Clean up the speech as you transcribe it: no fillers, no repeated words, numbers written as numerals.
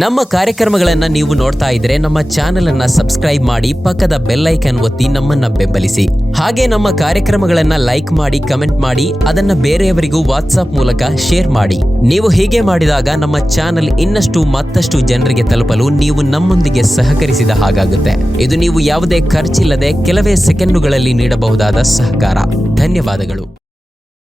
ನಮ್ಮ ಕಾರ್ಯಕ್ರಮಗಳನ್ನ ನೀವು ನೋಡ್ತಾ ಇದ್ರೆ ನಮ್ಮ ಚಾನೆಲ್ ಅನ್ನ ಸಬ್ಸ್ಕ್ರೈಬ್ ಮಾಡಿ, ಪಕ್ಕದ ಬೆಲ್ ಐಕಾನ್ ಒತ್ತಿ ನಮ್ಮನ್ನ ಬೆಂಬಲಿಸಿ. ಹಾಗೆ ನಮ್ಮ ಕಾರ್ಯಕ್ರಮಗಳನ್ನ ಲೈಕ್ ಮಾಡಿ, ಕಮೆಂಟ್ ಮಾಡಿ, ಅದನ್ನ ಬೇರೆಯವರಿಗೂ ವಾಟ್ಸ್ಆಪ್ ಮೂಲಕ ಶೇರ್ ಮಾಡಿ. ನೀವು ಹೀಗೆ ಮಾಡಿದಾಗ ನಮ್ಮ ಚಾನೆಲ್ ಮತ್ತಷ್ಟು ಜನರಿಗೆ ತಲುಪಲು ನೀವು ನಮ್ಮೊಂದಿಗೆ ಸಹಕರಿಸಿದ ಹಾಗಾಗುತ್ತೆ. ಇದು ನೀವು ಯಾವುದೇ ಖರ್ಚಿಲ್ಲದೆ ಕೆಲವೇ ಸೆಕೆಂಡುಗಳಲ್ಲಿ ನೀಡಬಹುದಾದ ಸಹಕಾರ. ಧನ್ಯವಾದಗಳು.